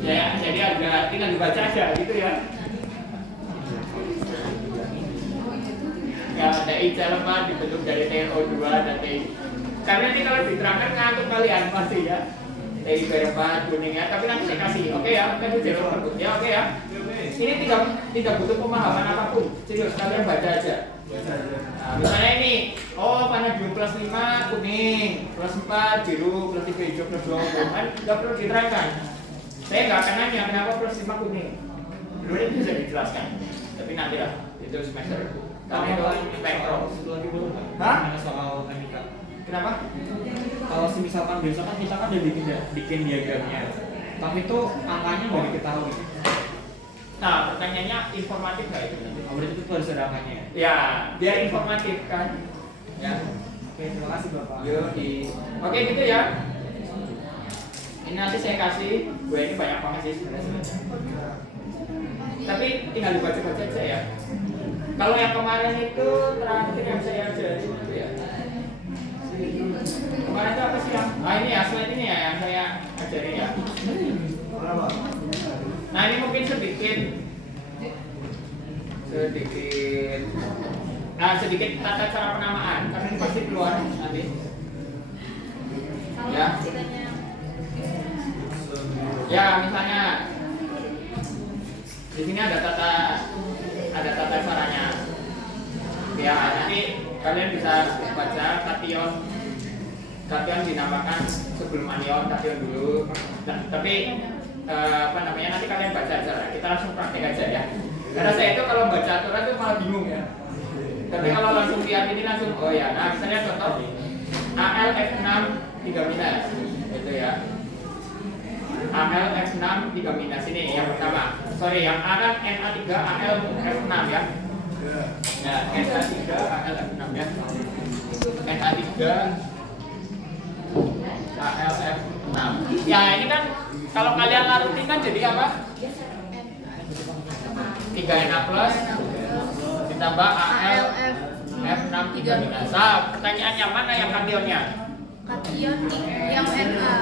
Ya, jadi agak tinggal dibaca aja gitu ya. Ya, ada lemah dibentuk dari TiO2 dan TI. Karena ini kalau diterangkan ngantuk kalian pasti ya. TI berempat kuningnya, tapi nanti saya kasih, oke ya, kan itu jalan berbut ya, oke ya. Ini tidak butuh pemahaman apapun, serius kalian baca aja. Nah, misalnya ini, vanadium plus 5 kuning, plus 4 biru, plus 3 hijau, plus 2 ungu, kan nggak perlu diterangkan. Saya nggak akan nanya kenapa plus 5 kuning. Dulu ini bisa dijelaskan, tapi nanti lah itu semester. Karena itu spektrum. Hah? Soal chemical. Kenapa? Kalau misalkan biasa kan kita kan udah bikin diagramnya, tapi itu angkanya nggak diketahui. Nah, pertanyaannya informatif nggak itu nanti? Berarti itu harus ada angkanya. Ya, biar informatif kan. Ya. Oke, terima kasih Bapak. Oke gitu ya. Ini nanti saya kasih. Gue ini banyak banget sih sebenarnya. Tapi tinggal dibaca-baca aja ya. Kalau yang kemarin itu terakhir yang saya ajarin itu ya. Kemarin itu apa sih yang? Ini ya, slide ini ya yang saya ajarin ya. Nah ini mungkin sedikit tata cara penamaan karena ini pasti keluar nanti. Ya. Ya misalnya di sini ada tata caranya. Ya nanti kalian bisa baca kation dinamakan sebelum anion kation dulu. Nah, tapi nanti kalian baca aja. Kita langsung praktek aja ya. Karena saya itu kalau baca aturan itu malah bingung ya. Tapi kalau langsung lihat ini langsung nah misalnya contoh AlF6 3- itu ya. AlF6 3- ini yang pertama. Sorry, yang A kan Na3 AlF6 ya. Nah, Na3 AlF6 ya. Na3 AlF6. Ya, ini kan kalau kalian larutin kan jadi apa? 3Na plus ditambah AlF6 3-. Nah, pertanyaannya mana yang kationnya? Kation yang Na.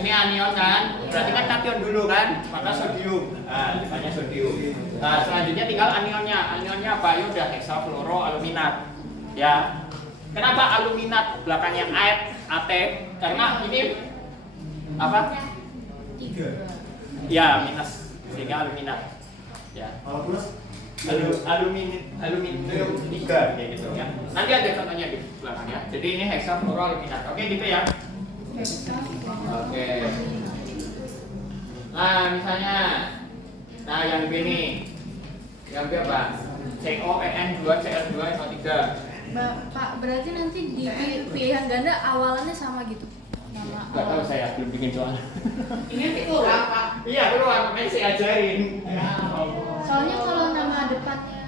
Ini anion kan? Berarti kan kation dulu kan? Maka sodium. Nah, ditanya sodium. Nah, selanjutnya tinggal anionnya. Anionnya apa? Ya udah hexafluoroaluminat. Ya. Kenapa aluminat belakangnya At? Karena ini apa? 3. Ya, minus. Sehingga aluminat. Ya. Kalau plus aluminium 3 kayak gitu ya. Nanti ada contohnya di belakang ya. Jadi ini hexafluoroaluminat. Oke gitu ya. Oke. Nah, misalnya yang begini. Yang apa? COEN2Cl2 SO3. Pak, berarti nanti di pilihan ganda awalannya sama gitu. Nama Gak tahu saya belum bikin soal. Ini keluar Pak. Iya keluar, makanya saya ajarin. Soalnya kalau nama depannya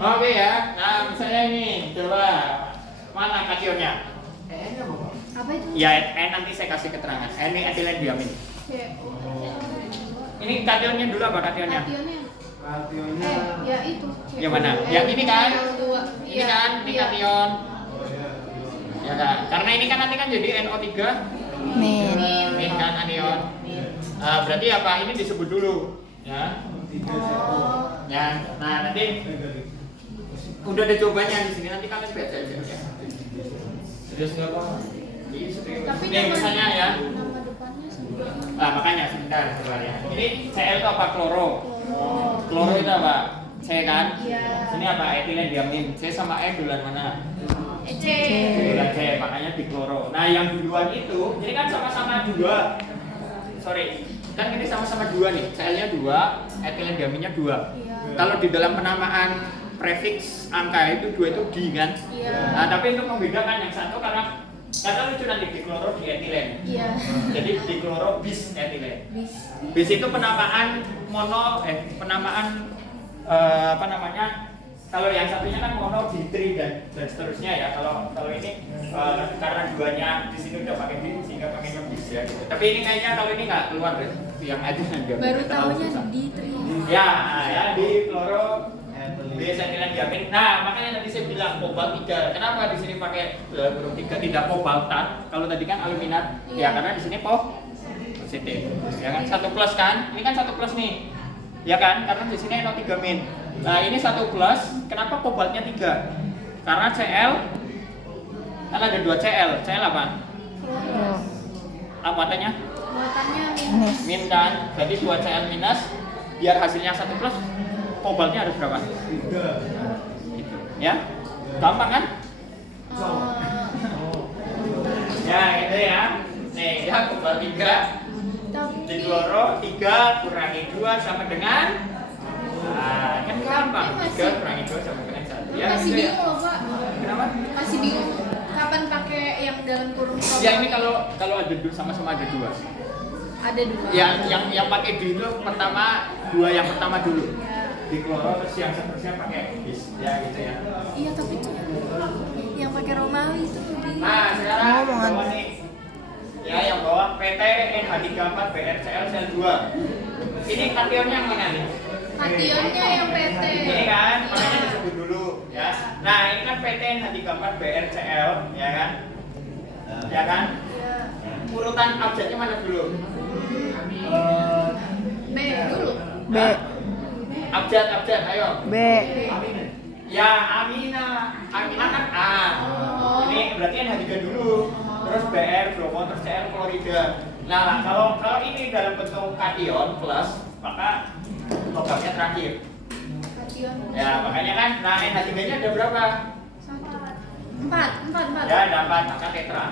Oke ya. Nah misalnya ini coba mana kationnya? apa itu? Ya nanti saya kasih keterangan. Ini etilen diamin. Ini kationnya dulu apa kationnya? Kationnya. Kationnya Ya itu. Yang mana? Yang ini kan? Ini kan, ini Iya. kation. Ya kan? Karena ini kan nanti kan jadi NO3 min kan anion. Berarti apa? Ini disebut dulu, ya. Ya, nah nanti udah ada jawabannya di sini. Nanti kalian baca aja. Ya. Serius nggak Pak? Iya, serius. Tapi Ini misalnya ya. Nama depannya sama. Nah makanya sebentar coba ya. Ini Cl itu apa? Kloro. Kloro itu apa? C kan? Iya. Sini apa? Etilen diamin. C sama E duluan mana? C. Duluan C, makanya di kloro. Nah yang duluan itu, ini kan sama-sama 2. Sorry, kan ini sama-sama 2 nih. Cl-nya 2, etilen diaminnya 2. Iya. Kalau di dalam penamaan prefix angka itu 2 itu di kan? Iya. Nah tapi untuk membedakan yang satu karena lucu nanti di kloro di etilen. Iya. Jadi di kloro bis etilen. Bis. Bis itu penamaan penamaan apa namanya? Kalau yang satunya kan mono, bitri dan seterusnya ya. Kalau ini karena duanya di sini udah pakai bis sehingga pakainya bis ya. Gitu. Tapi ini kayaknya kalau ini nggak keluar deh. Yang etilen diamin. Baru Terlalu tahunya susah. di tri. Ya di kloro di etilen diamin. Nah makanya tadi saya bilang kobalt 3. Kenapa di sini pakai huruf 3 tidak kobaltan? Kalau tadi kan aluminat. Ya karena di sini positif. Ya kan 1 plus kan? Ini kan 1 plus nih. Ya kan? Karena di sini NO3 min. Nah, ini 1 plus. Kenapa kobaltnya 3? Karena Cl kan ada 2 Cl. Cl apa? Apa muatannya? Muatannya minus. Min kan? Jadi 2 Cl minus biar hasilnya 1 plus. Kobaltnya harus berapa? 3. Gitu. Ya. Gampang kan? Ya, gitu ya. Nih, ya kobalt 3 dikloro 3 kurangi 2 sama dengan kan gampang. 3 kurangi 2 sama dengan 1. Ya, Masih gitu ya. bingung loh Pak. Kenapa? Masih bingung kapan pakai yang dalam kurung kobalt. Ya ini kalau ada sama-sama ada 2. Ada 2. Yang pakai di itu pertama 2 yang pertama dulu. Ya. Dikloro terus yang seterusnya pakai bis. Ya gitu ya. Iya tapi tuh yang pakai Romawi itu di. Nah, sekarang bawah nih. Ya, yang bawah PT NH34 BrCl sel 2. Ini kationnya yang mana nih? Kationnya yang PT. Ini kan, makanya disebut dulu ya. Nah, ini kan PT NH34 BrCl, ya kan? Ya kan? Iya. Urutan abjadnya mana dulu? B dulu. B. Abjad, ayo. B. Ya, Amina kan A. Ini berarti NH3 dulu. Terus Br, bromo, terus Cl, klorida. Nah, kalau ini dalam bentuk kation plus, maka logamnya terakhir. Kation. Ya, makanya kan, nah NH3-nya ada berapa? 4. Ya, ada 4, maka tetra.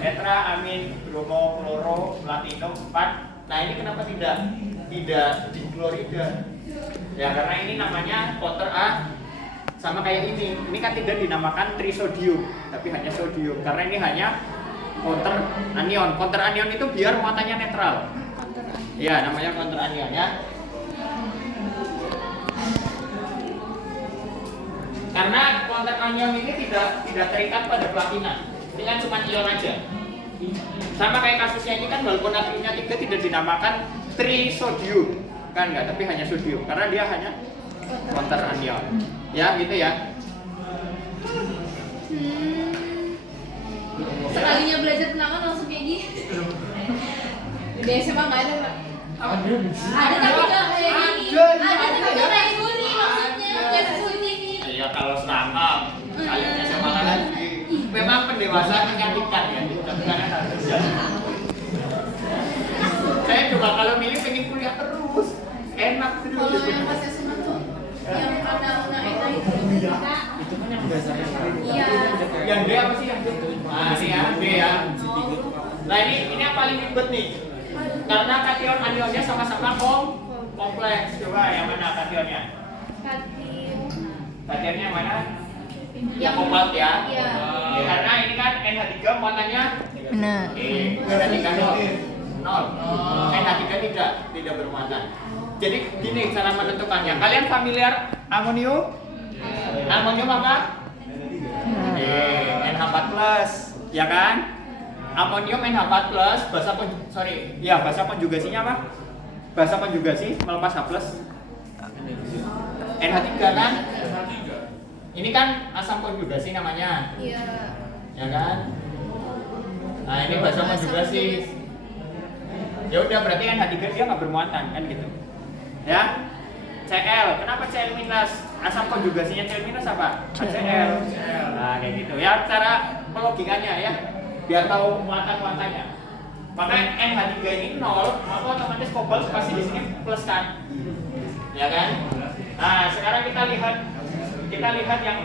Tetra, amin, bromo, kloro, platinum 4. Nah, ini kenapa tidak diklorida? Ya, karena ini namanya counter A. Sama kayak ini kan tidak dinamakan trisodium, tapi hanya sodium. Karena ini hanya counter anion. Counter anion itu biar muatannya netral. Ya, namanya counter anion ya. Karena counter anion ini tidak terikat pada platina. Ini kan cuma ion aja. Sama kayak kasusnya ini kan walaupun natriumnya 3 tidak dinamakan trisodium. Kan enggak, tapi hanya sodium karena dia hanya counter anion. Ya, gitu ya. Sekalinya belajar penangan langsung kayak gini. Di SMA nggak ada Pak? Ada tapi nggak kayak gini. Ada tapi nggak kayak gini maksudnya. Nggak sesuai ini. Ya kalau seragam, kalian SMA lagi. Memang pendewasaan menyakitkan ya, bukan harus ya. Saya juga kalau milih pengen kuliah terus, enak terus. Kalau yang pas SMA tuh yang undang-undang ETA itu Itu kan yang dasarnya. Iya. Yang D apa sih yang D? Nah, ini ya, D ya. Nah, ini yang paling ribet nih. Karena kation anionnya sama-sama kompleks. Coba yang mana kationnya? Kationnya yang mana? Yang kobalt ya. Iya. Karena ini kan NH3 muatannya Benar. NH3 nol. NH3 tidak bermuatan. Jadi gini cara menentukannya. Kalian familiar amonium? Amonium apa? NH4+, ya kan? Amonium NH4+, bahasa konjugasinya apa? Bahasa konjugasi melepas H+. NH3 kan? Ini kan asam konjugasi namanya. Iya. Ya kan? Nah, ini bahasa konjugasi. Ya udah berarti NH3 dia nggak bermuatan kan gitu. Ya. Cl. Kenapa Cl minus? Asam konjugasinya Cl minus apa? HCl. Nah, kayak gitu. Ya cara pelogikanya ya. Biar tahu muatan-muatannya. Maka NH3 ini 0, maka otomatis kobalt pasti di sini plus kan. Ya kan? Nah, sekarang kita lihat yang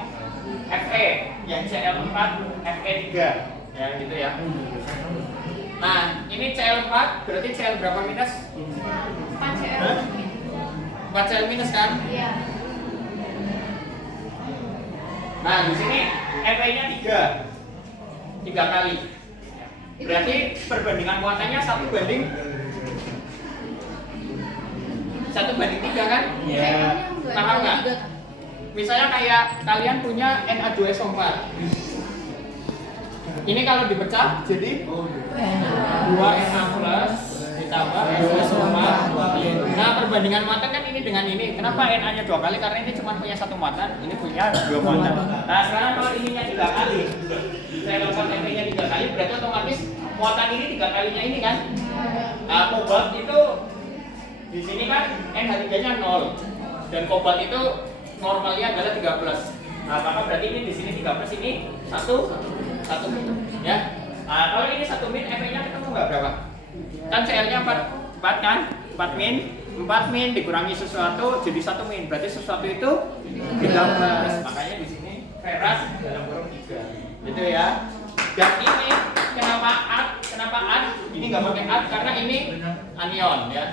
Fe, yang Cl4, Fe3. Ya gitu ya. Nah, ini Cl4 berarti Cl berapa minus? 4 CL. 4 Cl minus kan? Iya. Nah, di sini Fe-nya 3 kali. Berarti perbandingan muatannya 1 banding 3 kan? Iya. Paham nggak? Misalnya kayak kalian punya Na2SO4. Ini kalau dipecah jadi 2Na plus ditambah nah perbandingan muatan kan ini dengan ini. Kenapa NA nya 2 kali? Karena ini cuma punya 1 muatan, ini punya 2 muatan. Nah sekarang kalau ininya 3 kali, saya lakukan NP nya 3 kali, berarti otomatis muatan ini 3 kalinya ini kan. Nah kobalt itu di sini kan NH3 nya 0 dan kobalt itu normalnya adalah 3+. Nah maka berarti ini di sini 3+, ini 1 min ya. Nah kalau ini 1 min, Fe nya ketemu nggak berapa? Kan Cl nya 4 kan? 4 min, 4 min dikurangi sesuatu jadi 1 min, berarti sesuatu itu 3+. Makanya di sini ferras dalam kurung 3 gitu ya. Dan ini kenapa ad? Ini nggak pakai ad karena ini anion ya.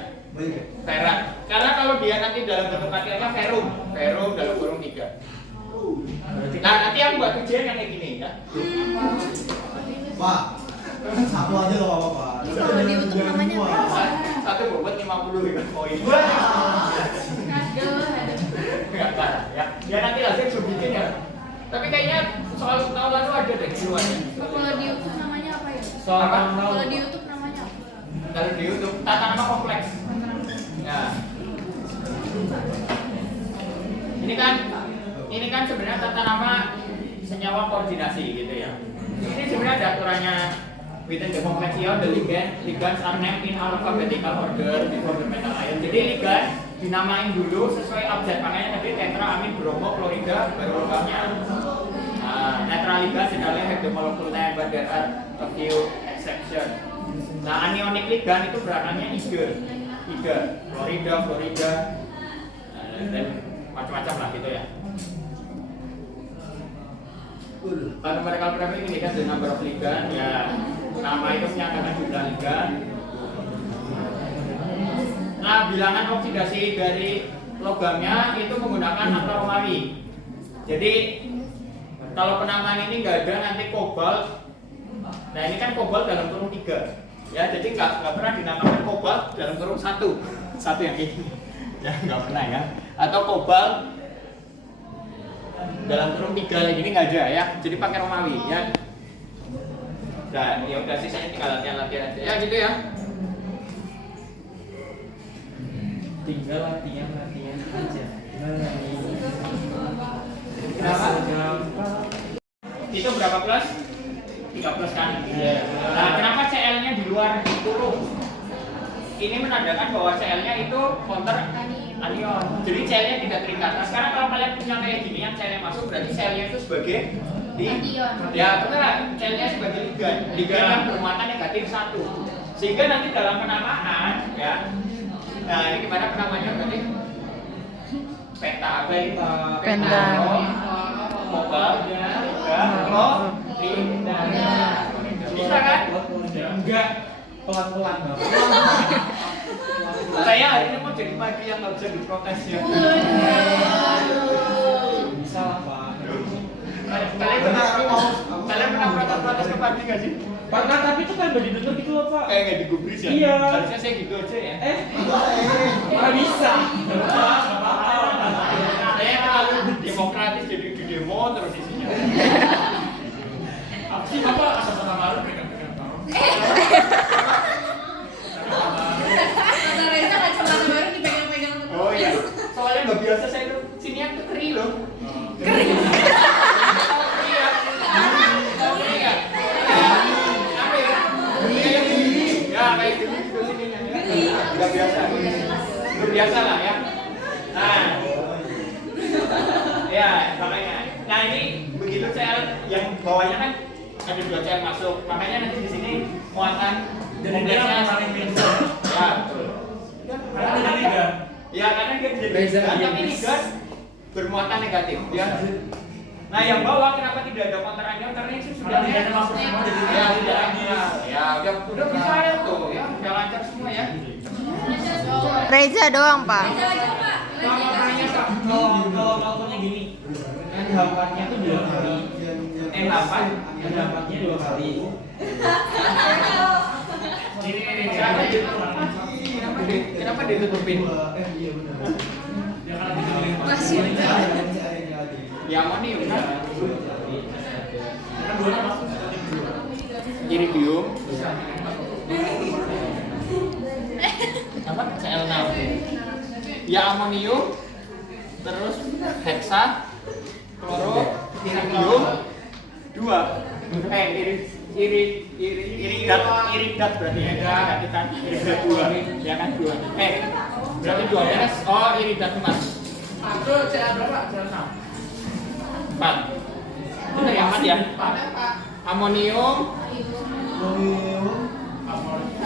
Ferrat. Karena kalau dia nanti dalam bentuk katialnya ferum dalam kurung 3. Nah nanti yang buat ujian yang kayak gini ya. Pak, satu aja loh Pak. Kalau diutup namanya apa? Satu bobot 50 poin. Aduh. Enggak parah ya. Ya nanti hasil suruh bikin ya. Tapi kayaknya soal tahun lalu ada deh di luarnya. Kalau di YouTube namanya apa ya? Soal Apa? tahun lalu. Kalau di YouTube namanya apa? Kalau di YouTube tata nama kompleks. Ya. Ini kan sebenarnya tata nama senyawa koordinasi gitu ya. Ini sebenarnya ada aturannya within the complex ion, the ligands are named in alphabetical order before the metal ion. Jadi ligand dinamain dulu sesuai abjad, makanya tadi tetra, amin, bromo, klorida, baru logamnya. Neutral ligand sebenarnya have the molecule name, but there are a few exceptions. Nah, anionic ligand itu berangannya ida, florida, dan macam-macam lah gitu ya. Kalau numerical prefix ini kan the number of ligand ya, nama itu menyatakan jumlah ligand. Nah, bilangan oksidasi dari logamnya itu menggunakan angka Romawi. Jadi kalau penamaan ini nggak ada nanti kobalt. Nah ini kan kobalt dalam kurung 3 ya, jadi nggak pernah dinamakan kobalt dalam kurung 1 yang ini ya, nggak pernah ya. Atau kobalt dalam kurung 3 lagi ini nggak ada ya, jadi pakai Romawi ya. Dan ya udah sisanya tinggal latihan aja ya gitu ya. Tinggal latihan aja. Berapa? Itu berapa plus? 3 plus kan? Iya. Nah, kenapa CL-nya di luar kurung? Ini menandakan bahwa CL-nya itu counter anion. Jadi CL-nya tidak terikat. Nah, sekarang kalau kalian punya kayak gini yang CL-nya masuk, berarti CL-nya itu sebagai Anion. ya benar, CL-nya sebagai ligand yang bermuatan negatif 1. Sehingga nanti dalam penamaan ya. Nah, ini gimana penamaannya berarti? Penta. Kobalt, bisa kan? Enggak, pelan-pelan Bang. Saya hari ini mau jadi pagi yang nggak bisa diprotes ya. Bisa lah Pak. Kalian pernah protes ke pagi nggak sih? Pernah, tapi itu kan udah didengar gitu loh Pak. Kayak nggak digubris ya? Iya. Harusnya saya gitu aja ya. Mana bisa? Saya terlalu demokratis jadi di demo terus isinya. Apa sih Bapak asal-asal baru pegang-pegang tahu? Kata Reza kacamata baru dipegang-pegang terus. Oh iya. Soalnya nggak biasa saya tuh sini yang keri loh. Kering. Iya. Iya. Apa ya? Ya kayak gini gitu sininya. Nggak biasa. Belum biasa lah ya. Nah. Ya, makanya. Nah ini begitu CL yang bawahnya kan ada 2 CL masuk, makanya nanti di sini muatan kompleksnya saling pindah. Ya, betul. Karena dia, ya karena dia jadi ligand, tapi ligand bermuatan negatif. Ya. Nah yang bawah kenapa tidak ada counter anion? Karena itu sudah ada masuk semua jadi ya tidak anion. Ya udah bisa ya tuh, ya udah lancar semua ya. Reza doang, Pak. Kalau melakukannya gini, N8-nya tuh 2 kali. N8, N8-nya 2 kali. Kenapa ditutupin? Masih. Yang mana nih? Iridium. Ya amonium, terus heksa, kloro, iridium, 2. Iridat berarti ya, kan iridat 2, ya kan 2. Berarti 2 beres. Oh, iridat 4. Itu cara berapa? Cara 6. 4. Benar ya, 4 ya? Amonium,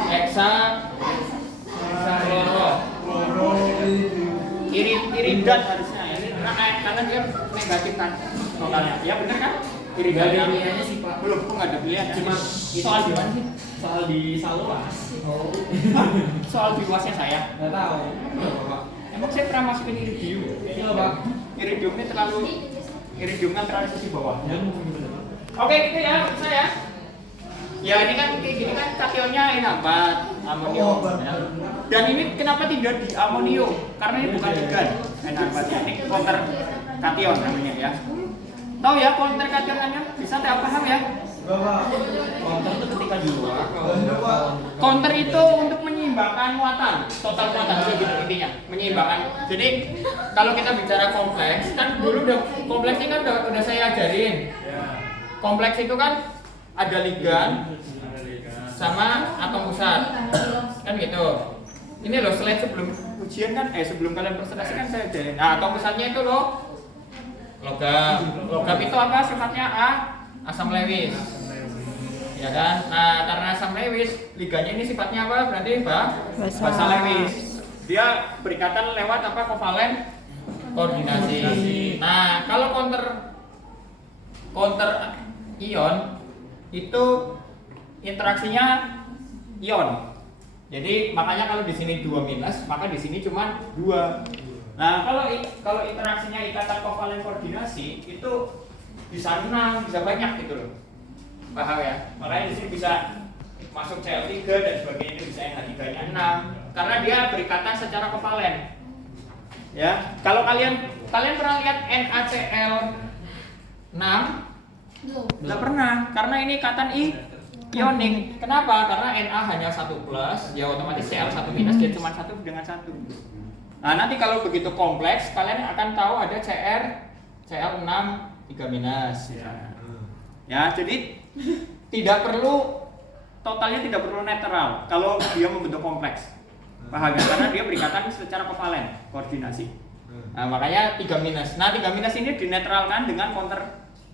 heksa, kloro, iridat harusnya ya. Karena dia negatif kan totalnya. Ya benar kan? Iridatnya pilihannya sih Pak. belum, kok nggak ada pilihan. Cuma Soal di mana sih? soal di Saluas. Oh. Soal di luasnya saya. Nggak tahu. Pak. Emang saya pernah masukin iridium. Iya Pak. Iridiumnya iridiumnya terlalu sisi bawah. Ya mungkin betul. Oke, gitu ya saya. Ya ini kan kayak gini kan kationnya N4 amonium. Ya. Dan ini kenapa tidak di amonium? Karena ini bukan ligan N4 ya. Ini counter kation namanya ya. Tahu ya counter kation kan? Bisa tidak paham ya? Counter itu ketika di luar. Counter itu untuk menyeimbangkan muatan, total muatan itu gitu intinya, menyeimbangkan. Jadi kalau kita bicara kompleks, kan dulu kompleks ini kan udah saya ajarin. Kompleks itu kan ada ligan sama atom pusat, kan gitu. Ini loh slide sebelum ujian kan, sebelum kalian presentasi kan saya ajarin. Nah, atom pusatnya itu loh logam. Logam itu apa sifatnya? Asam Lewis. Ya kan? Nah, karena asam Lewis, ligannya ini sifatnya apa? Berarti basa Lewis. Dia berikatan lewat apa? Kovalen koordinasi. Nah, kalau counter ion itu interaksinya ion. Jadi makanya kalau di sini 2 minus, maka di sini cuma 2. Nah, kalau interaksinya ikatan kovalen koordinasi itu bisa 6, bisa banyak gitu loh. Paham ya? Makanya di sini bisa masuk Cl3 dan sebagainya, itu bisa NH3-nya 6 karena dia berikatan secara kovalen. Ya, kalau kalian pernah lihat NaCl 6? Nggak pernah, karena ini ikatan ionik. Kenapa? Karena Na hanya 1+, ya otomatis Cl 1- dia cuma 1 dengan 1. Nah, nanti kalau begitu kompleks, kalian akan tahu ada Cl6 3-. Ya, jadi tidak perlu totalnya tidak perlu netral kalau dia membentuk kompleks. Paham ya? Karena dia berikatan secara kovalen koordinasi. Nah, makanya 3-. Nah, 3- ini dinetralkan dengan counter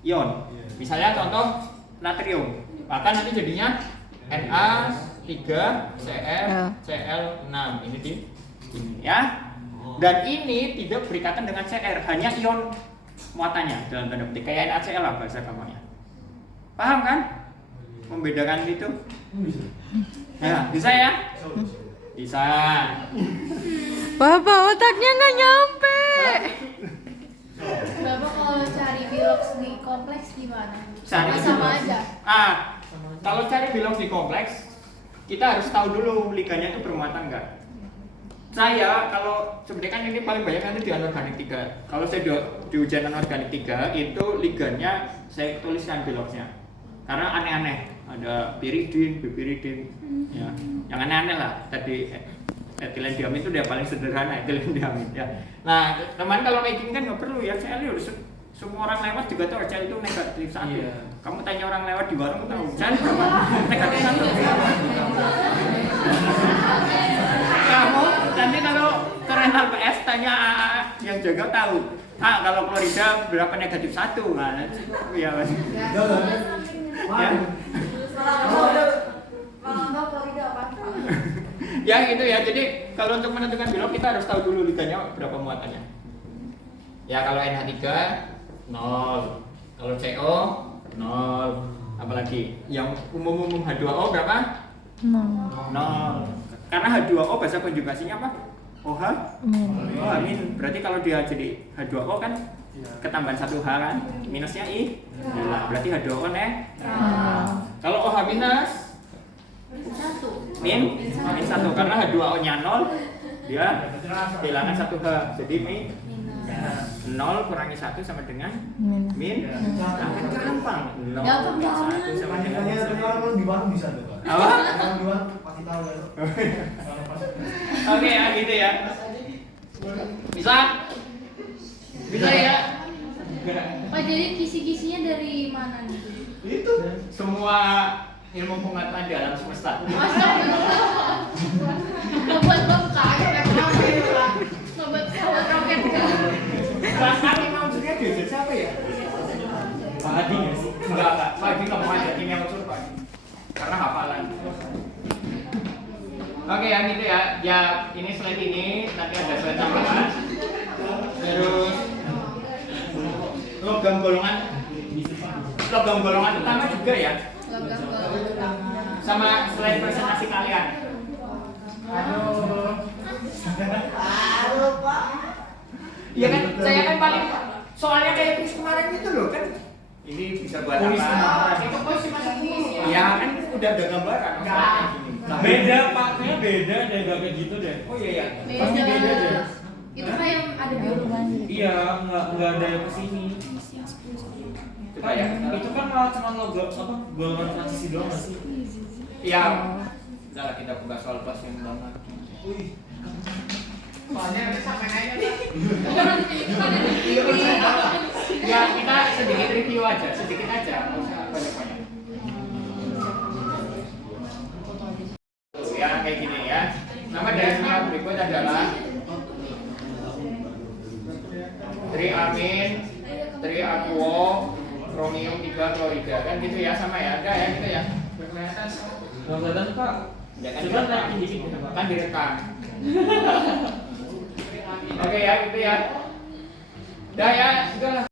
ion. Misalnya contoh natrium. Maka nanti jadinya Na3Cl6. Ini di sini ya. Dan ini tidak berikatan dengan Cr, hanya ion muatannya dalam tanda petik kayak NaCl lah bahasa gampangnya. Paham kan? Membedakan itu? Ya, bisa ya? Bisa. Bapak otaknya nggak nyampe. Bapak kalau cari bilox di kompleks gimana? Cari Sama aja. Kalau cari bilox di kompleks, kita harus tahu dulu ligannya itu bermuatan enggak. Saya kalau sebenarnya kan ini paling banyak nanti di anorganik 3. Kalau saya di ujian anorganik 3 itu ligannya saya tuliskan biloxnya. Karena aneh-aneh, ada piridin, pipiridin, ya. Yang aneh-aneh lah. Tadi etilen diamid itu dia paling sederhana, etilen diamid ya. Nah, teman kalau kayak gini kan nggak perlu ya. Saya lihat semua orang lewat juga tahu Cl itu negatif 1. Iya. Kamu tanya orang lewat di warung tahu Cl negatif 1. Kamu nanti kalau ke rental PS tanya yang jaga tahu. Kalau klorida berapa negatif 1? Nah, ya Mas. Ya. Ya gitu ya. Jadi kalau untuk menentukan bilox kita harus tahu dulu ligannya berapa muatannya. Ya kalau NH3 0, kalau CO 0, apalagi yang umum H2O berapa? 0. Karena H2O bahasa konjugasinya apa? OH? Oh, amin. Berarti kalau dia jadi H2O kan ketambahan 1H kan, minusnya I. Nah, berarti H2O Kalau OH minus min 1 karena H2O-nya 0, dia kehilangan 1H. Jadi min 0 kurangi 1 sama dengan min. Gampang. 0 kurangi 1 sama dengan di warung bisa tuh, Pak. Apa? Di warung pasti tahu ya. Oke ya, gitu ya. Bisa? Bisa ya? Oh jadi kisi-kisinya dari mana nih? Itu semua ilmu pengetahuan di alam semesta. Astagfirullah. Ngebuat bom karet. Ngebuat pesawat roket kan? Rasanya maksudnya gadget siapa ya? Pak Adi nggak sih? Enggak. Pak Adi nggak mau ngajakin yang unsur Pak Adi. Karena hafalan. Oke ya gitu ya. Ya ini slide ini nanti ada slide tambahan. Terus logam golongan utama juga ya. Logam utama. Sama slide presentasi kalian. Aduh. Aduh, Pak. Iya kan, saya kan paling soalnya kayak kuis kemarin itu loh kan. Ini bisa buat Kuis apa? kemarin. Itu kuis masih kuis. Iya kan udah ada gambaran. Kayak gini. Beda Pak, kayaknya beda deh, gak kayak gitu deh. Oh iya iya. Pasti beda deh. Itu kayak ada biologi. Iya, nggak ada yang kesini. Coba ya. Itu kan malah cuma logo apa golongan transisi doang nggak sih? Iya. Udah lah kita buka soal pas yang lama. Soalnya nanti sampai nanya Ya kita sedikit review aja, sedikit aja, nggak usah banyak-banyak. Ya kayak gini ya. Nama dari semua berikut adalah triamin, triaquo, chromium 3 klorida kan gitu ya sama ya, ada ya gitu ya. Nggak kelihatan Pak. Ya kan Coba direkam. naikin dikit Kan direkam. Oke ya gitu ya. Udah ya, sudah lah.